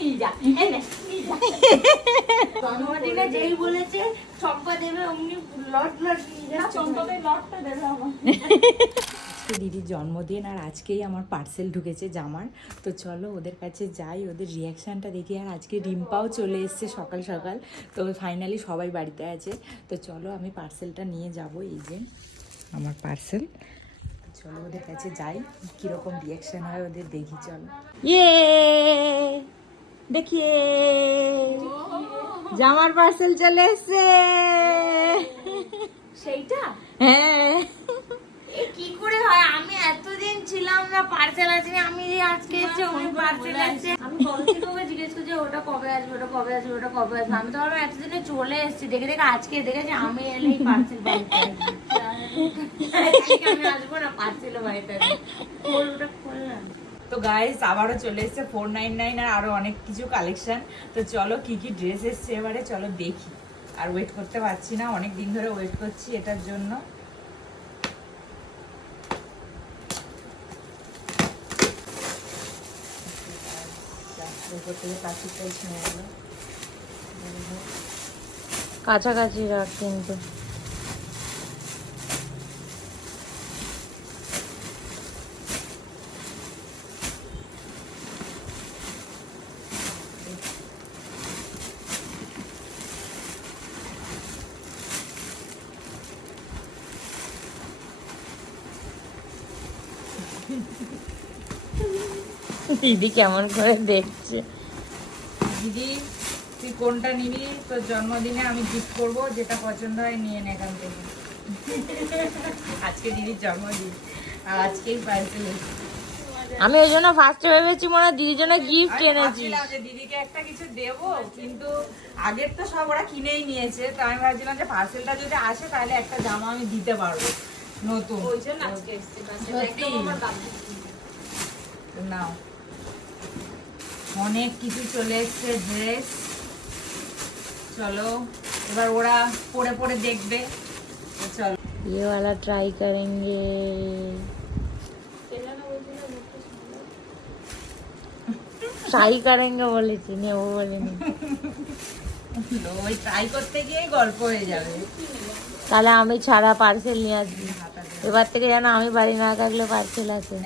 নিয়ে যা এই নে, নিয়ে যা। জন্মদিনে যেই বলেছে চম্পা দেবে অমনি লট লট নিয়ে না যাচ্ছে। লটটা দেবে আমার আজকে দিদির জন্মদিন আর আজকেই আমার পার্সেল ঢুকেছে জামার। তো চলো ওদের কাছে যাই ওদের রিয়াকশানটা দেখি। আর আজকে রিম্পাও চলে এসছে সকাল সকাল। তো ফাইনালি সবাই বাড়িতে আছে। তো চলো আমি পার্সেলটা নিয়ে যাব এই যে আমার পার্সেল চলো ওদের কাছে যাই কীরকম রিয়াকশান হয় ওদের দেখি চলো। ইয়ে! দেখিয়ে জামার পার্সেল চলে এসছে। সেইটা? হ্যাঁ। কি করে হয়? আমি এতদিন ছিলাম না পার্সেল আছে আমি যে আজকে এসছে ওই পার্সেল আছে আমি ওকে জিজ্ঞেস করছি ওটা কবে আসবে? ওটা কবে আসবে? ওটা কবে আসবে? আমি তো ভাবলাম এতদিনে চলে এসেছি। দেখে দেখে আজকে দেখেছি আমি এলেই পার্সেল বাড়িতে আমি আসব না পার্সেলও বাড়িতে আসবে ওটা খোললাম তো গাইস আবারও চলে এসেছে ফোর নাইন নাইন আর আরও অনেক কিছু কালেকশন তো চলো কি কি ড্রেস এসছে এবারে, চলো দেখি। আর ওয়েট করতে পারছি না, অনেক দিন ধরে ওয়েট করছি এটার জন্য। কাছাকাছি রাখ কিন্তু। দিদি কেমন করে দেখছে? দিদি তুই কোনটা নিবি? তোর জন্মদিনে আমি গিফট করব যেটা পছন্দ হয় নিয়ে নে এখান থেকে। আজকে দিদির জন্মদিন আর আজকেই পার্সেল আমি ওই জন্য ফার্স্টে ভেবেছি মনে হয় দিদির জন্য গিফট এনেছি দিদিকে একটা কিছু দেবো কিন্তু আগের তো সব ওরা কিনেই নিয়েছে তো আমি ভাবছিলাম যে পার্সেলটা যদি আসে তাহলে একটা জামা আমি দিতে পারব। অনেক কিছু চলে এসছে ড্রেস চলো এবার ওরা পরে পরে দেখবে। চলো। ये वाला ट्राई करेंगे ট্রাই করেঙ্গে বলেছি নেব বলেনি। ওই ট্রাই করতে গিয়ে গল্প হয়ে যাবে। তাহলে আমি ছাড়া পার্সেল নিয়ে আসবি। এবার থেকে যেন আমি বাড়ি না থাকলে পার্সেল আছে।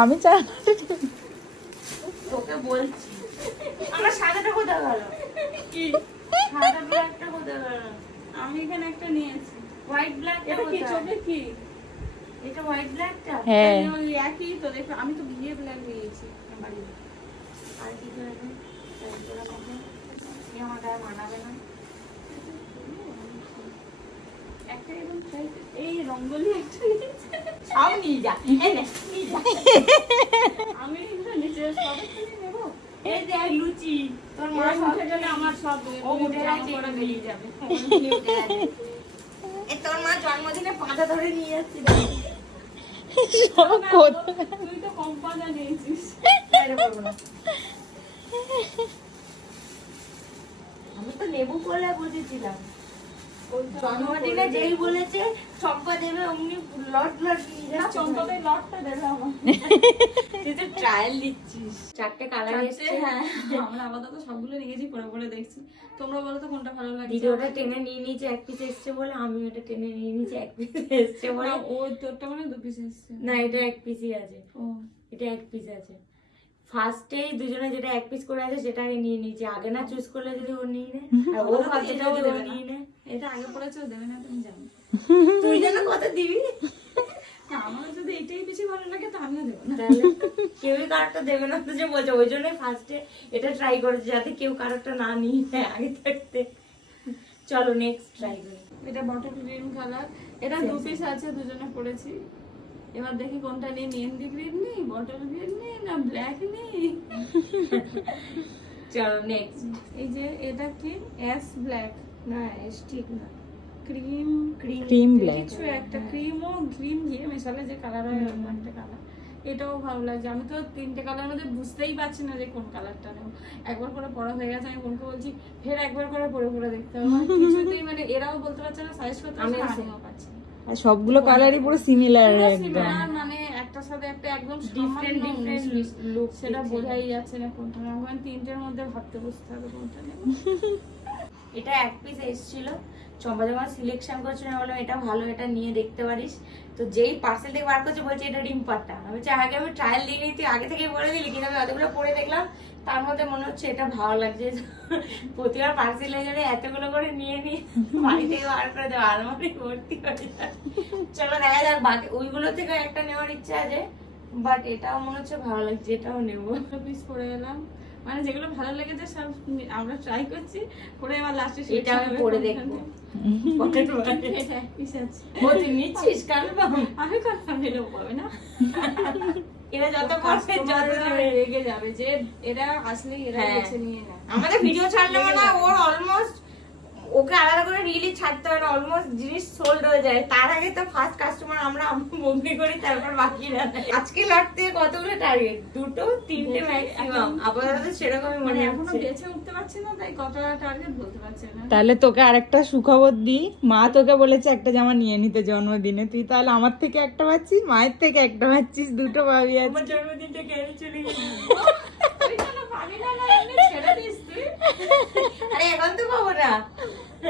আমি তোকে বলছি। আমার সাদাটা কোথায় গেল? কি? সাদা ব্ল্যাকটা কোথায় গেল? আমি এখানে একটা নিয়েছি। হোয়াইট ব্ল্যাকটা এটা কি? চোখে কি? এটা হোয়াইট ব্ল্যাকটা হ্যাঁ। ওই একই তো দেখো আমি তো বিয়ে ব্ল্যাক নিয়েছি লুচি তোর মা ওরা আমার সব ও উঠে জামা গেছে বেরিয়ে যাবে তোর মা জন্মদিনে পাতা ধরে নিয়ে যাচ্ছি তুই তো কম পাজা নিয়েছিস আমি তো নেবু বলে বুঝেছিলাম। আমি জন্মদিনে যেই বলেছে চম্পা দেবে অমনি লট লট না যাচ্ছে। লটটা দেবে আমার। তুই তো ট্রায়াল দিচ্ছিস। চারটে কালার চারটে, হ্যাঁ। আমরা আপাতত সবগুলো নিয়েছি পরে পরে দেখছি। তোমরা বলো তো কোনটা ভালো ওটা টেনে নিয়ে নিয়েছে এক পিস এসছে বলে আমি ওটা টেনে নিয়ে নিয়েছি এক পিস এসছে বলে। না, তোরটা মানে দু পিস এসছে। না এটা এক পিসই আছে। ও। এটা এক পিস আছে। ফার্স্টেই দুজনে যেটা এক পিস করে আছে সেটা আগে নিয়ে নিয়েছি। আগে না চুজ করলে যদি ও নিয়ে নেয় আর ও ভাবছে এটাও যদি ও নিয়ে নেয়। এটা আগে পড়েছে দেবে না তুমি জানো। তুই যেন কত দিবি। আমার যদি এটাই বেশি ভালো লাগে তো আমিও দেবো তাহলে কেউই কারোরটা দেবে না তো যে বলছে ওই জন্যই ফার্স্টে এটা ট্রাই করেছে যাতে কেউ কারোরটা না নিয়ে নেয় আগে থাকতে। চলো নেক্সট ট্রাই করি। এটা বটল গ্রিন কালার এটা দু পিস আছে দুজনে পড়েছি। এবার দেখি কোনটা নিয়ে মেহেন্দি গ্রিন নেই বটল গ্রিন নেই না ব্ল্যাক নেই? চলো নেক্সট এই যে এটা কি? অ্যাশ ব্ল্যাক না এস ঠিক না। ক্রিম ক্রিম ক্রিম ব্ল্যাক কিছু একটা ক্রিম ও ক্রিম দিয়ে মেশালে যে কালার হয় এরকম একটা কালার এটাও ভালো লাগছে। আমি তো তিনটে কালার মধ্যে বুঝতেই পারছি না যে কোন কালারটা নেব। একবার করে পড়া হয়ে গেছে আমি বোনকে বলছি ফের একবার করে পরে পরে দেখতে হবে। কিছুতেই মানে এরাও বলতে পারছে না সাইজ করতে আমি পারছে না। আর সবগুলো কালারই পুরো সিমিলার একদম। মানে একটার সাথে একটা একদম ডিফারেন্ট ডিফারেন্ট লুক সেটা বোঝাই যাচ্ছে না কোনটা। না তিনটের মধ্যে ভাবতে বসতে হবে কোনটা এটা এক পিস এসেছিল। চম্পা যখন সিলেকশন করছিল আমি বললাম, এটা ভালো, এটা নিয়ে দেখতে পারিস। তো যেই পার্সেল থেকে বার করছে, বলছে, এটা রিম পাটটা আমি বলছি, আগে আমি ট্রায়াল দিয়ে নিই তুই আগে থেকেই বলে দিলি, কিন্তু আমি অতগুলো পরে দেখলাম, তার মধ্যে মনে হচ্ছে এটা ভালো লাগছে। প্রতিবার পার্সেল এজন্য এতগুলো করে নিয়ে নিয়ে বাড়ি থেকে বার করে দেবো আলমারি ভর্তি হয়ে চলো, দেখা যাক, বাকি ওইগুলো থেকে একটা নেওয়ার ইচ্ছা আছে বাট এটাও মনে হচ্ছে ভালো লাগছে, এটাও নেব। পিস পরে এলাম মানে যেগুলো ভালো লেগেছে সব আমরা ট্রাই করছি করে এবার লাস্টে সেটা আমি পরে দেখব। আমি কনফার্ম পাবে না? এরা যত যত রেগে যাবে যে এরা আসলে এরা হ্যাঁ। বেছে নিয়ে না আমাদের ভিডিও ছাড়লে মানে ওর অলমোস্ট ওকে আলাদা করে রিলি ছাড়তে হয় না অলমোস্ট জিনিস সোল্ড হয়ে যায়। তার আগে তো ফার্স্ট কাস্টমার আমরা বমি করি তারপর বাকিরা আজকে লট থেকে কতগুলো টার্গেট দুটো তিনটে ম্যাক্সিমাম আপাতত সেরকমই মানে মনে এখনও বেছে উঠতে পারছি না তাই কতটা টার্গেট বলতে পারছি না। তাহলে তোকে আরেকটা সুখবর দিই। মা তোকে বলেছে একটা জামা নিয়ে নিতে জন্মদিনে। তুই তাহলে আমার থেকে একটা পাচ্ছিস মায়ের থেকে একটা পাচ্ছিস দুটো পাবি আমার জন্মদিনটা কেড়ে চলে কেন পাবি না না এমনি ছেড়ে দিস আরে এখন তো পাবো না।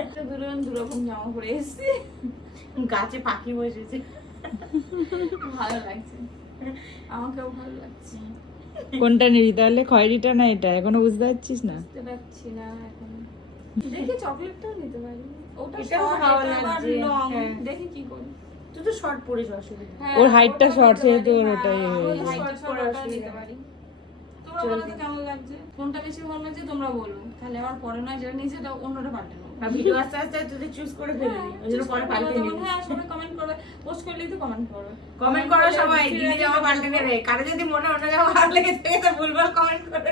একটা দুরকম দুরকম জামা পরে এসেছি। গাছে পাখি বসেছে। ভালো লাগছে। আমাকেও ভালো লাগছে। কোনটা নিবি? তাহলে খয়েরিটা না এটা? এখনও বুঝতে পারছিস না? বুঝতে পারছি না এখন। দেখি চকলেটটাও নিতে পারি। ওটা ভালো লাগছে, হ্যাঁ। দেখি কি করি। তুই তো শর্ট অসুবিধা হ্যাঁ, ওর height টা ওটাও short, নিতে সেহেতু পারি, ওর ওটাই হ্যাঁ, হয়ে তোমরা বলো তো কেমন লাগছে? কোনটা বেশি ভালো লাগছে তোমরা বলো। তাহলে আবার পরে নয় যেটা নিয়েছে ওটা অন্যটা পাল্টে নেব ভিডিও আস্তে আস্তে তুই চুজ করে ফেলবি ওই জন্য পরে পাল্টে নিবি। হ্যাঁ সবাই কমেন্ট করবে। পোস্ট করলেই তো কমেন্ট করবে কমেন্ট করো সবাই দিদি জামা পাল্টে নেবে। কারও। যদি মনে অন্য জামা ভালো লেগে থাকে তো ভুলভাল কমেন্ট করে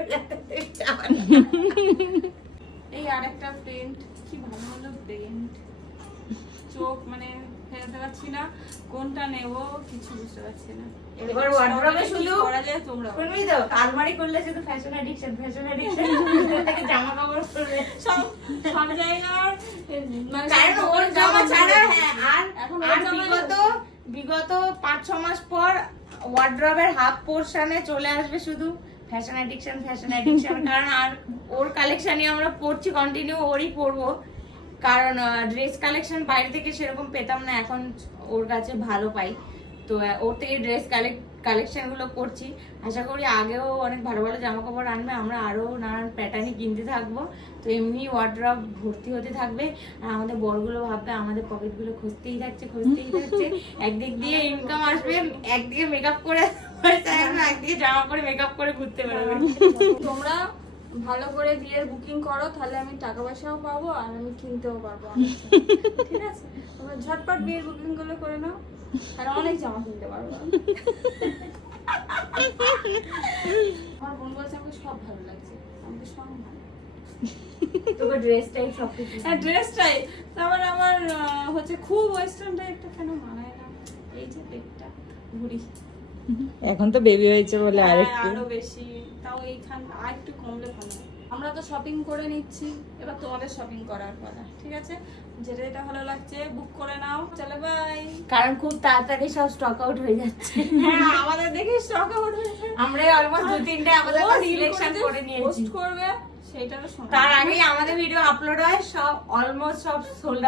এই আরেকটা প্রিন্ট কি ভালো ভালো প্রিন্ট চোখ মানে ফেলতে পারছি না। কোনটা নেব কিছু বুঝতে পারছি না। এবার wardrobe শুধু- করা যায় তোমরা শুনবি তো আলমারি করলে শুধু ফ্যাশন এডিকশন ফ্যাশন এডিকশন থেকে জামা কাপড় পরবে সব সব জায়গার মানে কারণ ওর জামা ছাড়া হ্যাঁ আর এখন আর বিগত বিগত পাঁচ ছ মাস পর ওয়ার্ড্রবের হাফ পোর্শনে চলে আসবে শুধু ফ্যাশন অ্যাডিকশন ফ্যাশন অ্যাডিকশন কারণ আর ওর কালেকশনই আমরা পড়ছি কন্টিনিউ ওরই পরবো। কারণ ড্রেস কালেকশন বাইরে থেকে সেরকম পেতাম না, এখন ওর কাছে ভালো পাই। তো ওর থেকে ড্রেস কালেক্ট কালেকশনগুলো করছি। আশা করি আগেও অনেক ভালো ভালো জামা কাপড় আনবে, আমরা আরও নানান প্যাটার্নই কিনতে থাকব। তো এমনি ওয়ার্ড্রপ ভর্তি হতে থাকবে। আর আমাদের বড়গুলো ভাববে, আমাদের পকেটগুলো খুঁজতেই থাকছে খুঁজতেই থাকছে একদিক দিয়ে ইনকাম আসবে, একদিকে মেকআপ করে একদিকে জামা করে মেকআপ করে ঘুরতে পারবে তোমরা ভালো করে বিয়ের বুকিং করো তাহলে আমি টাকা পয়সাও পাবো আর আমি কিনতেও পারব। ঠিক আছে? তোমরা ঝটপট বিয়ের বুকিংগুলো করে নাও আর অনেক জামা কিনতে পারব আমার বোন বলছে আমাকে সব ভালো লাগছে। আমাকে সব ভালো তোকে সব কিছু হ্যাঁ ড্রেসটাই তারপর আমার হচ্ছে খুব ওয়েস্টার্ন টাইপটা কেন মানায় না? এই যে পেটটা ঘুরি এখন তো বেবি হয়েছে বলে হ্যাঁ, আরেকটু। আরও বেশি। তাও এইখান আর একটু কমলে ভালো। আমরা তো শপিং করে নিচ্ছি। এবার তোমাদের শপিং করার পালা ঠিক আছে? যেটা যেটা ভালো লাগছে বুক করে নাও। চলো বাই কারণ খুব তাড়াতাড়ি সব স্টক আউট হয়ে যাচ্ছে। হ্যাঁ আমাদের দেখে স্টক আউট হয়েছে আমরা অলমোস্ট দু তিনটে আমাদের সিলেকশন করে নিয়েছি। পোস্ট করবে সেইটারও শোনা। তার আগেই আমাদের ভিডিও আপলোড হয় সব অলমোস্ট সব সোল্ড